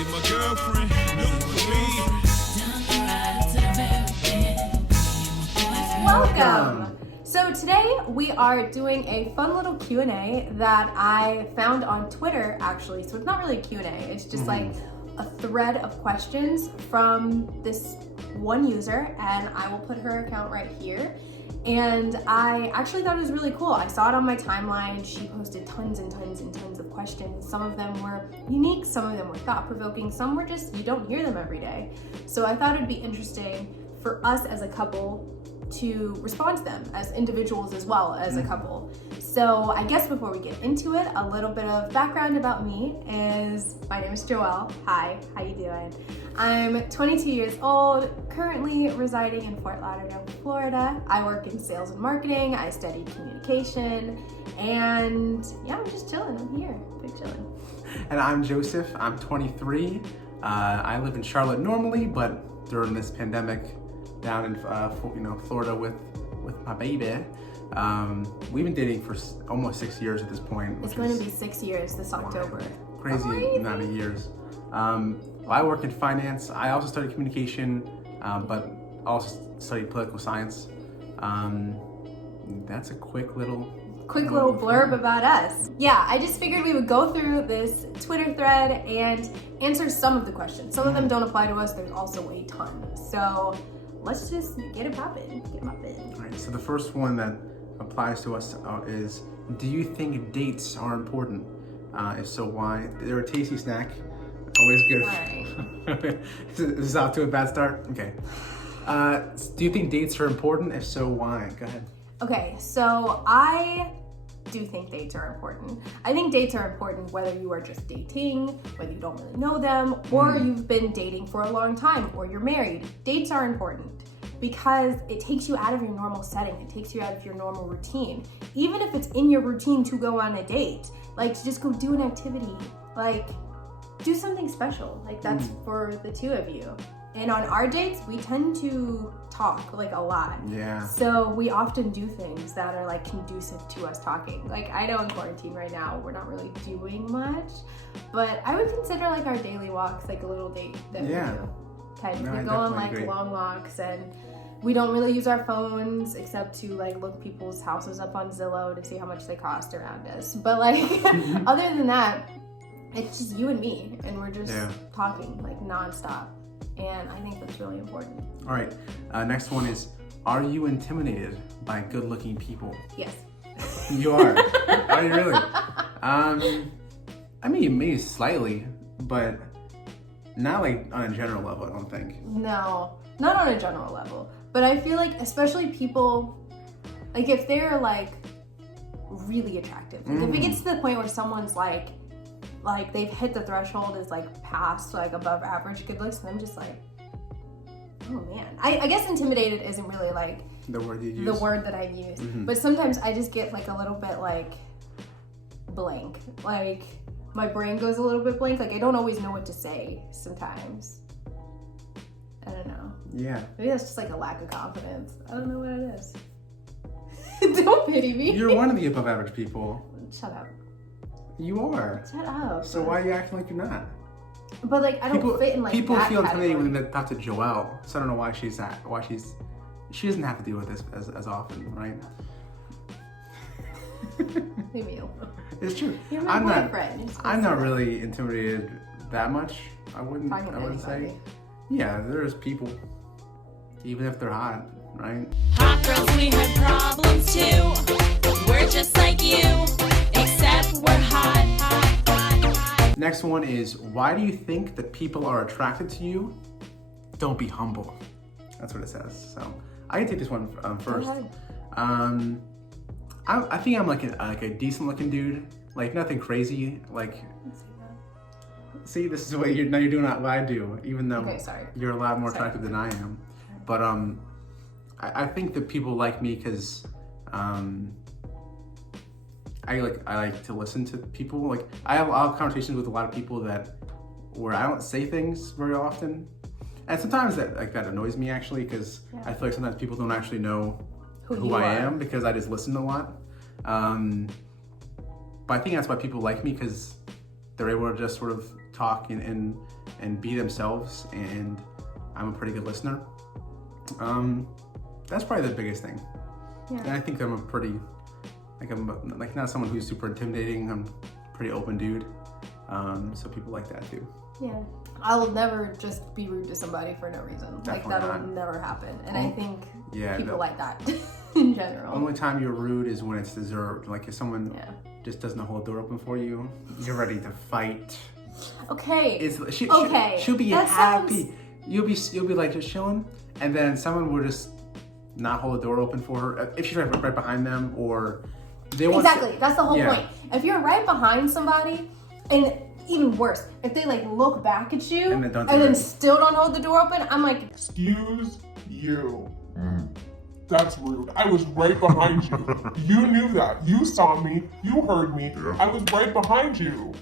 You're my girlfriend, look for me. Welcome! So today we are doing a fun little Q&A that I found on Twitter actually. So it's not really a Q&A, it's just like a thread of questions from this one user, and I will put her account right here. And I actually thought it was really cool. I saw it on my timeline. She posted tons and tons and tons of questions. Some of them were unique, some of them were thought-provoking, some were just, you don't hear them every day. So I thought it'd be interesting for us as a couple to respond to them as individuals as well as a couple. So I guess before we get into it, a little bit of background about me is, my name is Joelle. Hi, how you doing? I'm 22 years old, currently residing in Fort Lauderdale, Florida. I work in sales and marketing, I studied communication, and yeah, I'm just chilling, I'm here, big chilling. And I'm Joseph, I'm 23. I live in Charlotte normally, but during this pandemic, down in Florida with my baby. We've been dating for almost 6 years at this point. It's going to be 6 years this October. Crazy amount of years. I work in finance. I also studied communication, but also studied political science. That's a quick little blurb about us. Yeah, I just figured we would go through this Twitter thread and answer some of the questions. Some of them don't apply to us. There's also a ton. So let's just get it poppin'. All right, so the first one that applies to us is, do you think dates are important? If so, why? They're a tasty snack. Always good. Right. Is this off to a bad start? Okay. Do you think dates are important? If so, why? Go ahead. Okay, so I do think dates are important. I think dates are important whether you are just dating, whether you don't really know them, or you've been dating for a long time, or you're married. Dates are important because it takes you out of your normal setting. It takes you out of your normal routine. Even if it's in your routine to go on a date, like to just go do an activity, like do something special. Like that's for the two of you. And on our dates, we tend to talk like a lot. Yeah. So we often do things that are like conducive to us talking. Like I know in quarantine right now, we're not really doing much, but I would consider like our daily walks like a little date that we do. Okay, we go on like long walks, and we don't really use our phones except to like look people's houses up on Zillow to see how much they cost around us. But like other than that, it's just you and me, and we're just talking like nonstop. And I think that's really important. All right, next one is, are you intimidated by good-looking people? Yes. You are? Are you really? I mean, maybe slightly, but not like on a general level, I don't think. No, not on a general level. But I feel like especially people, like if they're like really attractive, like if it gets to the point where someone's like they've hit the threshold is like past like above average good looks, and I'm just like, oh man. I guess intimidated isn't really like the word you use. The word that I use. But sometimes I just get like a little bit like blank. Like my brain goes a little bit blank. Like I don't always know what to say sometimes. I don't know. Yeah. Maybe that's just like a lack of confidence. I don't know what it is. Don't pity me. You're one of the above average people. Shut up. You are. Shut up. So why are you acting like you're not? But like I don't fit in like people that feel intimidated category. when they talk to Joelle. So I don't know why she doesn't have to deal with this as often, right? Leave me alone. It's true. You're my boyfriend. I'm not really intimidated that much. I wouldn't say. Yeah, there's people, even if they're hot, right? Hot girls, we have problems too. We're just like you, except we're hot. Next one is, why do you think that people are attracted to you? Don't be humble. That's what it says. So I can take this one first. I think I'm like a decent looking dude. Like nothing crazy. Like, see, this is what you're doing what I do, even though you're a lot more attractive than I am. But I think that people like me because I like to listen to people. Like I have conversations with a lot of people where I don't say things very often, and sometimes that annoys me actually, because I feel like sometimes people don't actually know who I am because I just listen a lot. But I think that's why people like me, because they're able to just sort of talk and and be themselves, and I'm a pretty good listener. That's probably the biggest thing. Yeah. And I think I'm I'm like not someone who's super intimidating. I'm a pretty open dude. So people like that too. Yeah. I will never just be rude to somebody for no reason. Definitely like that not. will never happen. And I think Yeah, people the like that in general. only time you're rude is when it's deserved. Like if someone Yeah. just doesn't hold the door open for you, you're ready to fight. Okay. She'll be That happy. sounds- You'll be like just chilling, and then someone will just not hold the door open for her if she's right behind them, or they want Exactly. That's the whole Yeah. point. If you're right behind somebody, and even worse, if they like look back at you And then don't do and then it. still don't hold the door open, I'm like, Excuse you. That's rude. I was right behind you. You knew that. You saw me. You heard me. I was right behind you.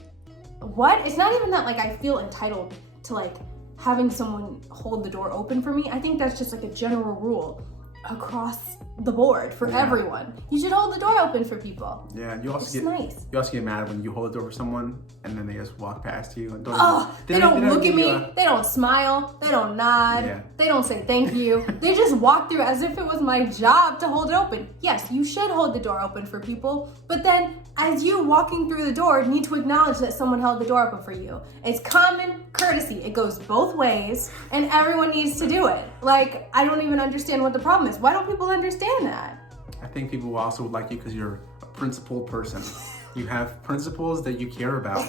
what? It's not even that like I feel entitled to like having someone hold the door open for me. I think that's just like a general rule across the board for everyone. You should hold the door open for people. Yeah, you also It's get nice. you also get mad when you hold the door for someone and then they just walk past you and don't. Oh, they don't look at give me. you a- They don't smile. They don't nod. Yeah. They don't say thank you. They just walk through as if it was my job to hold it open. Yes, you should hold the door open for people, but then as you walking through the door, need to acknowledge that someone held the door open for you. It's common courtesy. It goes both ways, and everyone needs to do it. Like, I don't even understand what the problem is. Why don't people understand that? I think people will also like you because you're a principled person. You have principles that you care about.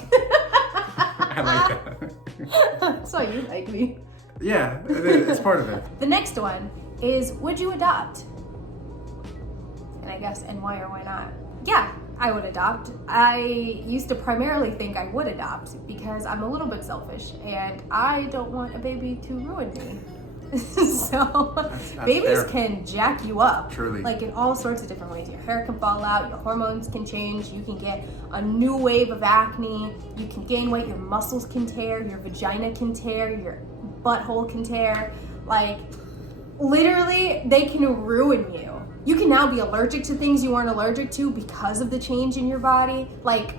I like that. That's why you like me. Yeah, it's part of it. The next one is, would you adopt? And I guess, and why or why not? Yeah, I would adopt. I used to primarily think I would adopt because I'm a little bit selfish and I don't want a baby to ruin me. So That's babies fair. can jack you up. Truly. Like in all sorts of different ways. Your hair can fall out, your hormones can change, you can get a new wave of acne, you can gain weight, your muscles can tear, your vagina can tear, your butthole can tear. Like literally they can ruin you. You can now be allergic to things you weren't allergic to because of the change in your body. Like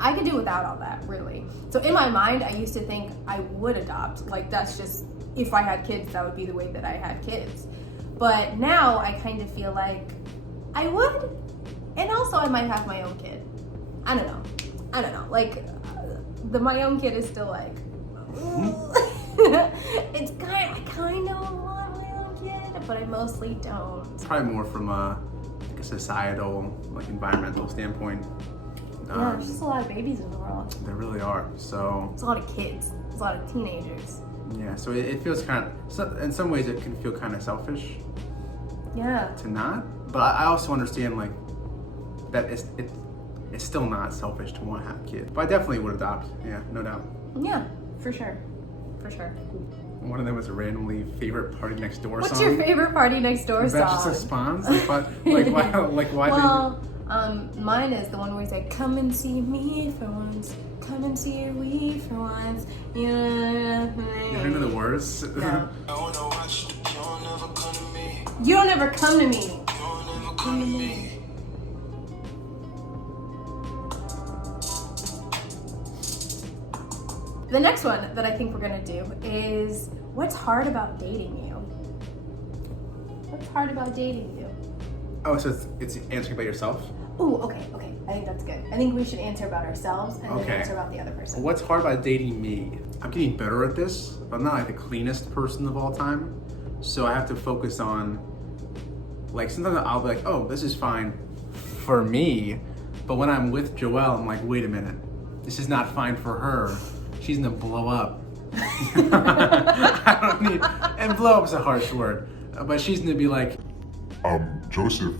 I could do without all that, really. So in my mind, I used to think I would adopt. Like that's just, if I had kids, that would be the way that I had kids. But now I kind of feel like I would, and also I might have my own kid. I don't know. Like my own kid is still like, it's I kind of want my own kid, but I mostly don't. It's probably more from like a societal, like environmental standpoint. Yeah, there's just a lot of babies in the world. There really are. So There's a lot of kids. There's a lot of teenagers. yeah, so it feels kind of, in some ways it can feel kind of selfish Yeah. to not, but I also understand like that it's still not selfish to want to have kids. But I definitely would adopt. Yeah, no doubt. Yeah, for sure. For sure. One of them was a randomly favorite Party Next Door What's song. your favorite Party Next Door Is that just song? a spawns? Like why? Well, mine is the one where he's like, "Come and see me for once, come and see we for once." You don't know the words? No. You don't ever come to me. Come to me. The next one that I think we're gonna do is, what's hard about dating you? What's hard about dating you? Oh, so it's answering about yourself? Ooh, okay. I think that's good. I think we should answer about ourselves and Okay. then answer about the other person. What's hard about dating me? I'm getting better at this, but I'm not like the cleanest person of all time. So I have to focus on, like sometimes I'll be like, oh, this is fine for me. But when I'm with Joelle, I'm like, wait a minute, this is not fine for her. She's gonna blow up. I don't need, and blow up is a harsh word, but she's gonna be like, Joseph,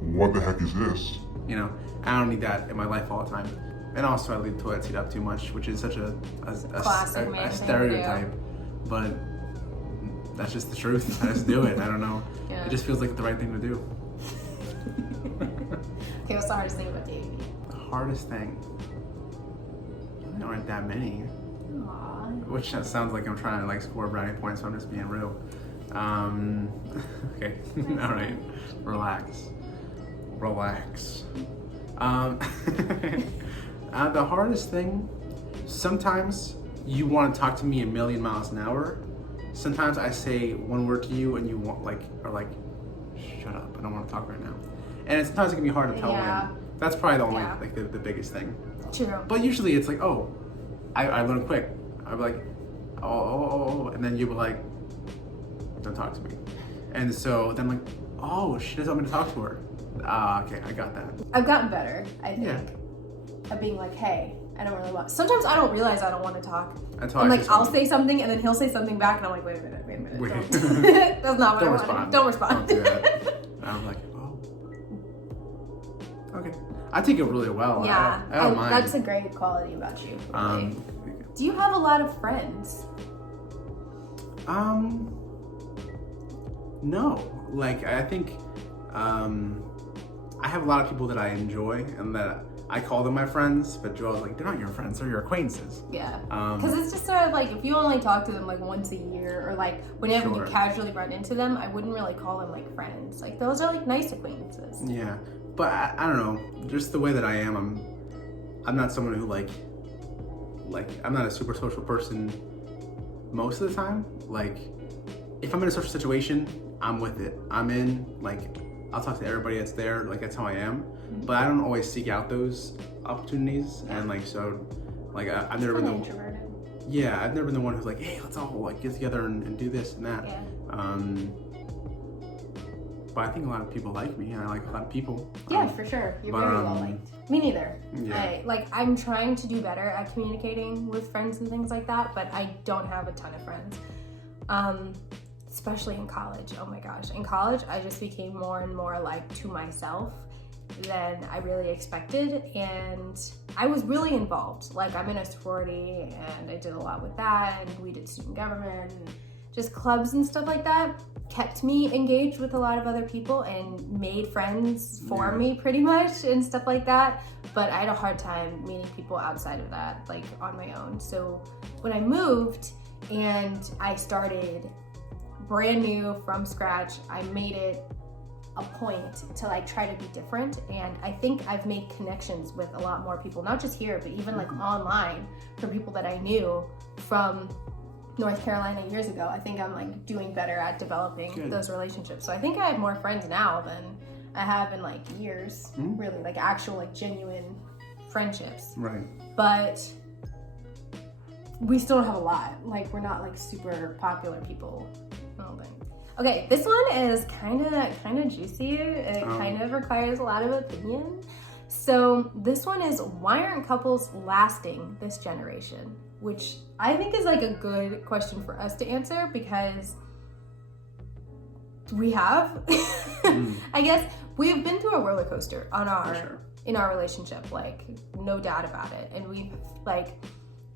what the heck is this? you know, I don't need that in my life all the time. And also I leave the toilet seat up too much, which is such a Classic man thing to do. stereotype. But that's just the truth. I just do it. I don't know. Yeah. It just feels like the right thing to do. Okay, what's the hardest thing about dating me? The hardest thing. There aren't that many. Aw. Which sounds like I'm trying to like score brownie points, so I'm just being real. Okay. All right. Relax. The hardest thing. sometimes you want to talk to me a million miles an hour. Sometimes I say one word to you and you want are like, shut up, I don't want to talk right now. And sometimes it can be hard to tell when. That's probably the only like the biggest thing. True. But usually it's like, oh, I learn quick. I'll be like, oh, and then you'll be like, don't talk to me. And so then I'm like, oh, she doesn't want me to talk to her. Okay, I got that. I've gotten better, I think, at being like, hey, I don't really want. Sometimes I don't realize I don't want to talk. Until and like I'll say something and then he'll say something back and I'm like, wait a minute. Wait. Don't. That's not what I wanted. Don't respond. Don't do that. And I'm like, oh, okay. I take it really well. Yeah, I don't mind. That's a great quality about you. Really. Do you have a lot of friends? No. Like, I think I have a lot of people that I enjoy and that I call them my friends, but Joel's like, they're not your friends, they're your acquaintances. Yeah. Because it's just sort of like, if you only talk to them like once a year or like whenever you casually run into them, I wouldn't really call them like friends. Like, those are like nice acquaintances. Yeah. But I don't know, just the way that I am, I'm not someone who like I'm not a super social person most of the time. Like, if I'm in a social situation, I'm with it. I'm in, like, I'll talk to everybody that's there, like, that's how I am. But I don't always seek out those opportunities. And like, so, like, I've never been introverted. Yeah, I've never been the one who's like, hey, let's all like get together and do this and that. Yeah. But I think a lot of people like me, and I like a lot of people. Yeah, for sure. You're very well liked. Me neither. Yeah. I'm trying to do better at communicating with friends and things like that, but I don't have a ton of friends. Especially in college. Oh my gosh. In college, I just became more and more like to myself than I really expected, and I was really involved. Like, I'm in a sorority and I did a lot with that, and we did student government and just clubs and stuff like that. Kept me engaged with a lot of other people and made friends for me pretty much and stuff like that. But I had a hard time meeting people outside of that, like on my own. So when I moved and I started brand new from scratch, I made it a point to like try to be different. And I think I've made connections with a lot more people, not just here, but even like online, for people that I knew from North Carolina years ago. I think I'm like doing better at developing those relationships. So I think I have more friends now than I have in like years, really, like actual like genuine friendships. Right. But we still don't have a lot. Like, we're not like super popular people, I don't think. Okay, this one is kind of juicy. It kind of requires a lot of opinion. So this one is, why aren't couples lasting this generation? Which I think is like a good question for us to answer, because we have. I guess we've been through a roller coaster on in our relationship, like, no doubt about it. And we've like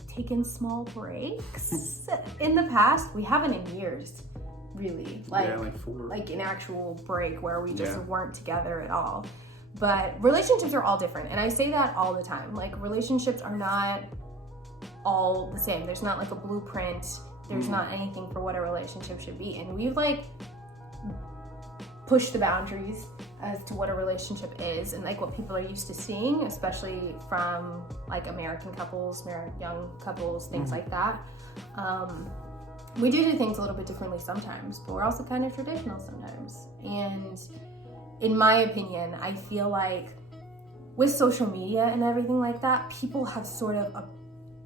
taken small breaks in the past. We haven't in years, really. Like 4. Like an actual break where we just weren't together at all. But relationships are all different, and I say that all the time. Like, relationships are not all the same. There's not like a blueprint. There's not anything for what a relationship should be. And we've like pushed the boundaries as to what a relationship is and like what people are used to seeing, especially from like American couples, young couples, things like that. We do things a little bit differently sometimes, but we're also kind of traditional sometimes. And in my opinion, I feel like with social media and everything like that, people have sort of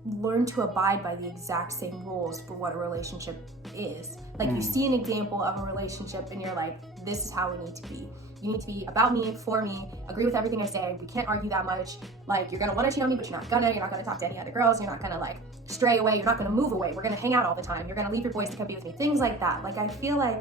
learned to abide by the exact same rules for what a relationship is. Like, you see an example of a relationship and you're like, this is how we need to be. You need to be about me, for me, agree with everything I say. We can't argue that much. Like, you're gonna wanna cheat on me, but you're not gonna talk to any other girls. You're not gonna like stray away. You're not gonna move away. We're gonna hang out all the time. You're gonna leave your boys to come be with me. Things like that. Like, I feel like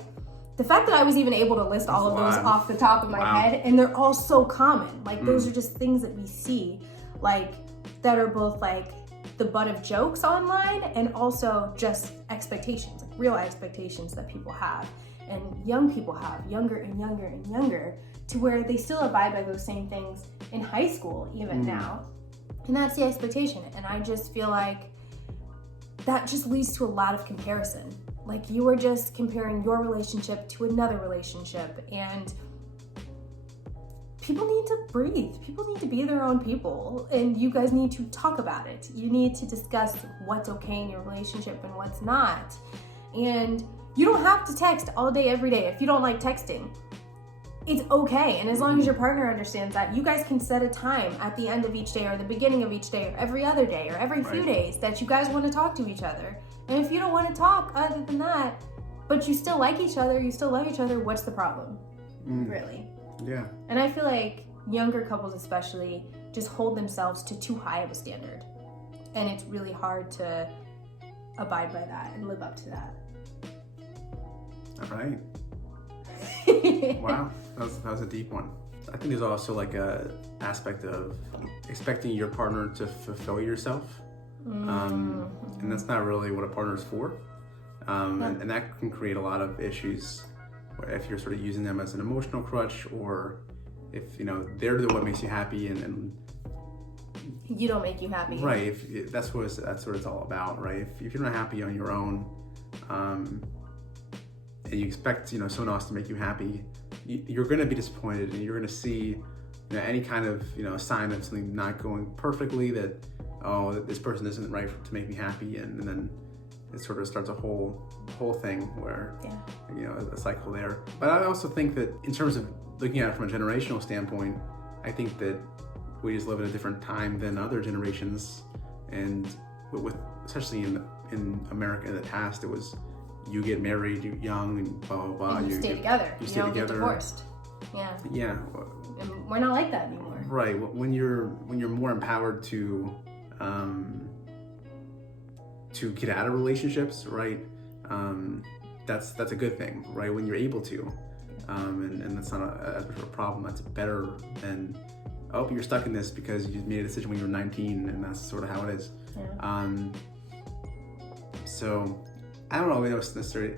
the fact that I was even able to list all of those off the top of my head, and they're all so common. Like, those are just things that we see, like, that are both like the butt of jokes online and also just expectations, like real expectations that people have and young people have, younger and younger and younger, to where they still abide by those same things in high school even now. And that's the expectation. And I just feel like that just leads to a lot of comparison. Like, you are just comparing your relationship to another relationship, and people need to breathe. People need to be their own people, and you guys need to talk about it. You need to discuss what's okay in your relationship and what's not. And you don't have to text all day, every day if you don't like texting. It's okay. And as long as your partner understands that, you guys can set a time at the end of each day or the beginning of each day or every other day or every few days that you guys want to talk to each other. And if you don't want to talk other than that, but you still like each other, you still love each other, what's the problem? Really? Yeah. And I feel like younger couples especially just hold themselves to too high of a standard. And it's really hard to abide by that and live up to that. All right. Wow, that was a deep one. I think there's also like a aspect of expecting your partner to fulfill yourself, and that's not really what a partner is for. And that can create a lot of issues if you're sort of using them as an emotional crutch, or if they're the one makes you happy and you don't make you happy. Right. That's what it's all about, right? If you're not happy on your own, and you expect someone else to make you happy, you're going to be disappointed, and you're going to see any kind of sign of something not going perfectly, that this person isn't right to make me happy, and then it sort of starts a whole thing where a cycle there. But I also think that in terms of looking at it from a generational standpoint, I think that we just live in a different time than other generations, and with especially in America in the past, it was you get married young and blah blah blah. And you stay together. You don't get divorced. Yeah. Yeah. And we're not like that anymore. Right. When you're more empowered to get out of relationships, right? That's a good thing, right? When you're able to, and that's not as much of a problem. That's better than you're stuck in this because you made a decision when you were 19, and that's sort of how it is. Yeah. So I don't know. We don't necessarily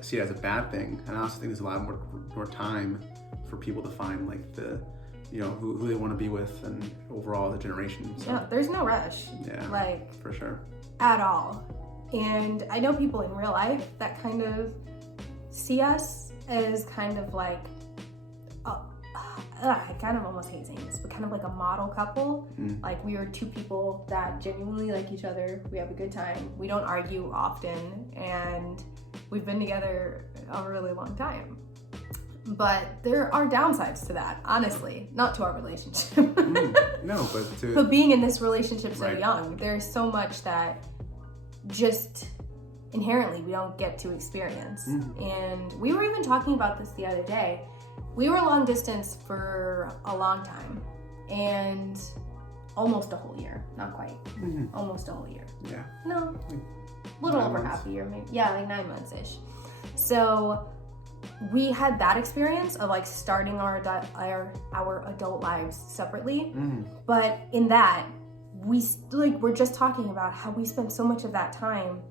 see it as a bad thing, and I also think there's a lot more time for people to find like the who they want to be with, and overall the generation. So, yeah, there's no rush. Yeah, like for sure. At all. And I know people in real life that kind of see us as kind of like, I kind of almost hate saying this, but kind of like a model couple. Like we are two people that genuinely like each other. We have a good time. We don't argue often, and we've been together a really long time. But there are downsides to that, honestly. Not to our relationship. No, but But being in this relationship so right. young, there's so much that just inherently we don't get to experience. And we were even talking about this the other day. We were long distance for a long time, and almost a whole year. Not quite. Almost a whole year. Yeah. No, a little over half a year, maybe. Yeah, like 9 months-ish. So we had that experience of like starting our adult lives separately. But in that, we're just talking about how we spent so much of that time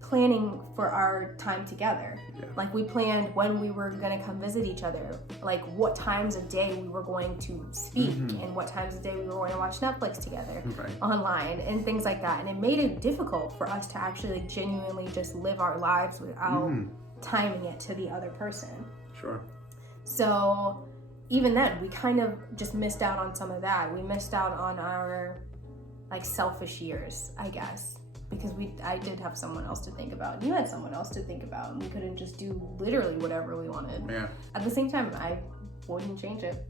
planning for our time together. Yeah. Like we planned when we were going to come visit each other, like what times of day we were going to speak, and what times of day we were going to watch Netflix together online, and things like that. And it made it difficult for us to actually like, genuinely just live our lives without timing it to the other person. Sure. So even then, we kind of just missed out on some of that. We missed out on our like selfish years, I guess. Because I did have someone else to think about. You had someone else to think about, and we couldn't just do literally whatever we wanted. Yeah. At the same time, I wouldn't change it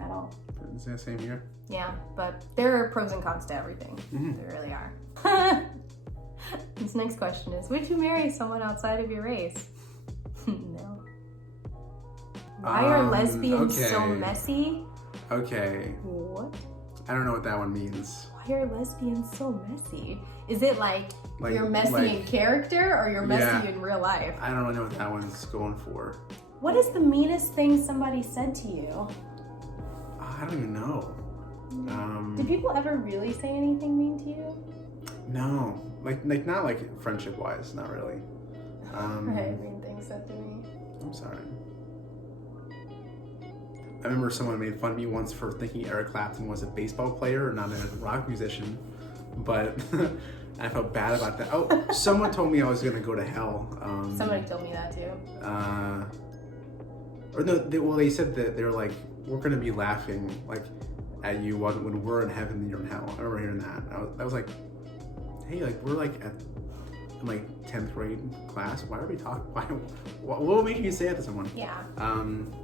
at all. It's the same here. Yeah, but there are pros and cons to everything. There really are. This next question is, would you marry someone outside of your race? No. Why are lesbians so messy? Okay. What? I don't know what that one means. Why are lesbians so messy? Is it like you're messy in character, or you're messy in real life? I don't know what that one's going for. What is the meanest thing somebody said to you? I don't even know. Did people ever really say anything mean to you? No, like not like friendship wise, not really. Right, mean things said to me. I'm sorry. I remember someone made fun of me once for thinking Eric Clapton was a baseball player, not a rock musician, but I felt bad about that. Oh, someone told me I was gonna go to hell. Somebody told me that too. Or no, they said that they were like, we're gonna be laughing like at you when we're in heaven and you're in hell. I remember hearing that. I was like, hey, like we're like in like 10th grade class. Why are we talking? What would make you say that to someone? Yeah.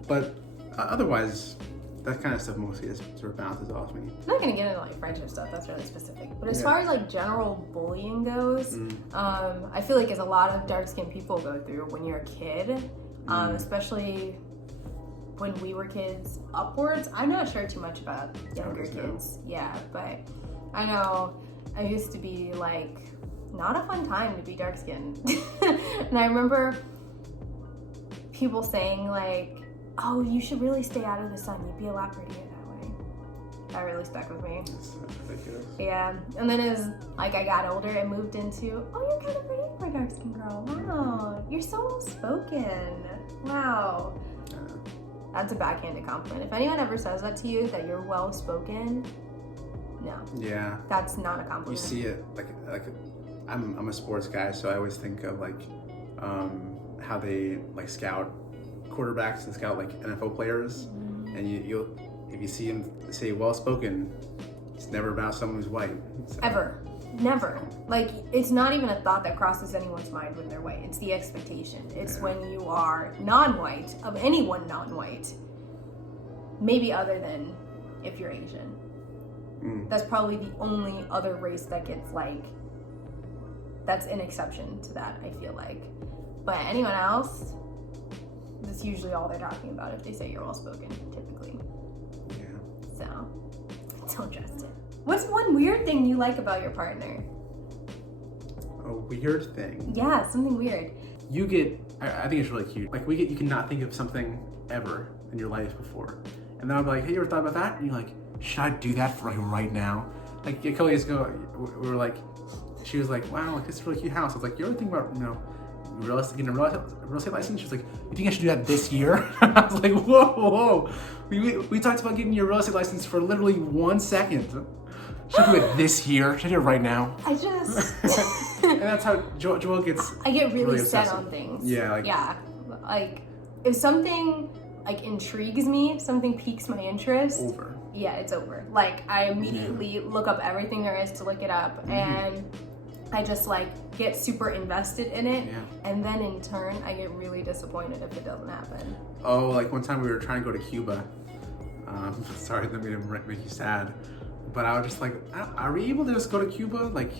But otherwise, that kind of stuff mostly just sort of bounces off me. I'm not gonna get into like friendship stuff, that's really specific. But as far as like general bullying goes, I feel like it's a lot of dark-skinned people go through when you're a kid, especially when we were kids upwards. I'm not sure too much about younger kids. Yeah, but I know I used to be like, not a fun time to be dark-skinned. And I remember people saying like, oh, you should really stay out of the sun. You'd be a lot prettier that way. That really stuck with me. It's ridiculous. Yeah. And then as like I got older, I moved into, oh, you're kind of pretty for a dark skin girl. Wow. You're so well spoken. Wow. That's a backhanded compliment. If anyone ever says that to you, that you're well spoken, no. Yeah. That's not a You compliment. see it like I'm a sports guy, so I always think of like how they like scout quarterbacks and scout like NFL players, and you'll if you see him say well spoken, it's never about someone who's white. So. Ever. Never. Like, it's not even a thought that crosses anyone's mind when they're white. It's the expectation. It's when you are non-white, of anyone non-white, maybe other than if you're Asian. That's probably the only other race that gets like, that's an exception to that, I feel like. But anyone else, that's usually all they're talking about if they say you're well-spoken, typically. Yeah. So, don't trust it. What's one weird thing you like about your partner? A weird thing. Yeah, something weird. You get, I think it's really cute. Like you cannot think of something ever in your life before. And then I'll be like, hey, you ever thought about that? And you're like, should I do that for like right now? Like a couple days ago, we were like, she was like, wow, like this is a really cute house. I was like, you ever think about, getting a real estate license? She was like, you think I should do that this year? I was like, whoa. We talked about getting your real estate license for literally 1 second. Should I do it this year? Should I do it right now? I just... And that's how Joel gets. I get really set obsessive on things. Yeah. Like, if something like intrigues me, something piques my interest. Over. Yeah, it's over. Like, I immediately look up everything there is to look it up, and I just like get super invested in it, and then in turn I get really disappointed if it doesn't happen. Oh, like one time we were trying to go to Cuba. Sorry, that made it make you sad. But I was just like, are we able to just go to Cuba? Like,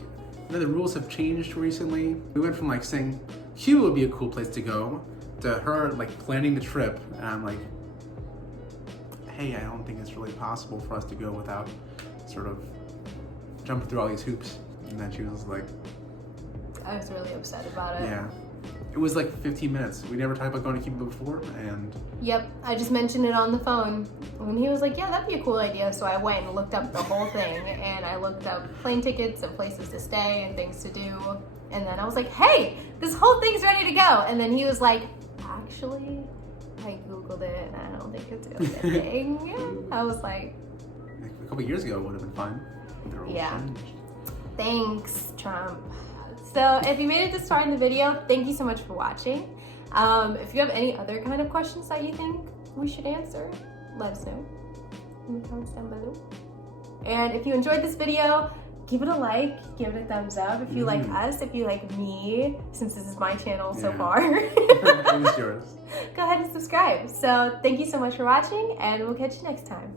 the rules have changed recently. We went from like saying Cuba would be a cool place to go to her like planning the trip, and I'm like, hey, I don't think it's really possible for us to go without sort of jumping through all these hoops. And then she was like, I was really upset about it. yeah. It was like 15 minutes. We never talked about going to Cuba before, and... Yep, I just mentioned it on the phone. When he was like, yeah, that'd be a cool idea. So I went and looked up the whole thing, and I looked up plane tickets and places to stay and things to do. And then I was like, hey, this whole thing's ready to go. And then he was like, actually, I Googled it, and I don't think it's really a thing. I was like... A couple years ago, it would have been fine. The rules changed. Thanks, Trump. So if you made it this far in the video, thank you so much for watching. If you have any other kind of questions that you think we should answer, let us know in the comments down below. And if you enjoyed this video, give it a like, give it a thumbs up. If you like us, if you like me, since this is my channel so far, It was yours. go ahead and subscribe. So thank you so much for watching, and we'll catch you next time.